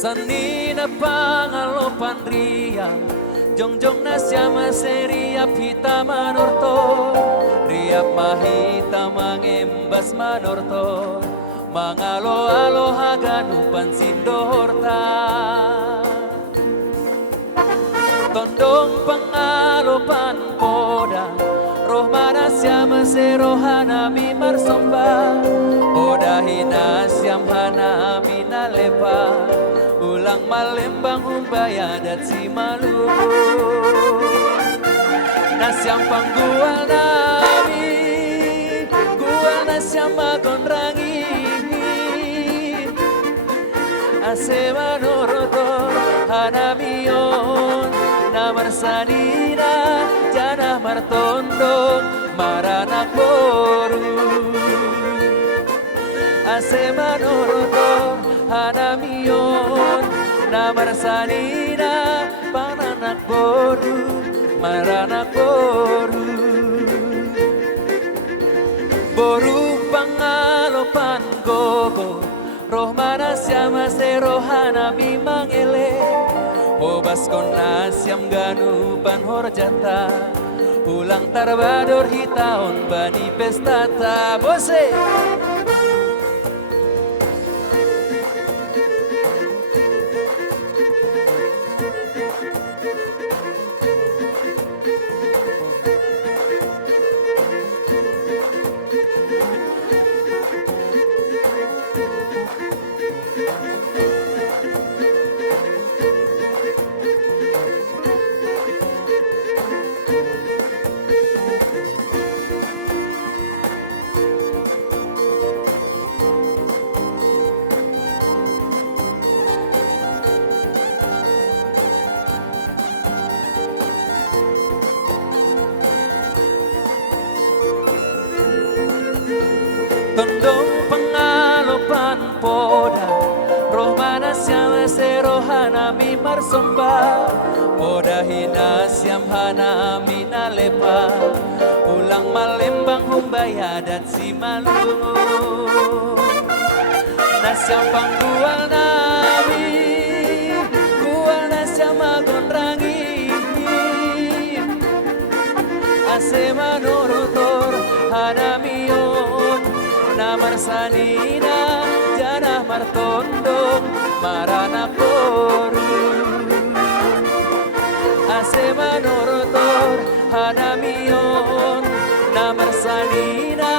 Sanina pangalopan ria Jongjong na siyama seria pita manorto Riap mahita mangembas manorto Mangalo-alo haganupan sindorta Tondong pangalopan poda Roh mana siyama serohanami marsomba Poda hinasyam hanami nalepa Ulang malembang humbaya dat si malu Nasyam panggual nami Gual nasyam magonrangi Ase manorotor hanamion Namarsanina janah martondong maranak boru Ase manorotor hanamion Namarsanina pananak boru maranak boru Boru pangalopan gogo Roh mana siama serohanami mangele Obas konasyam ganupan horjata Ulang tarbador hitaon bani pestata Bose Tondong pangalopan poda Roh mana siama serohanami marsomba Poda hinasyam hanami nalepa Ulang malembang humbaya dat si malu Nasyam panggual nami Gual nasyam magonrangi Ase manorotor hanamion Namarsanina janah martondong maranak boru Ase manorotor hanamion Namarsanina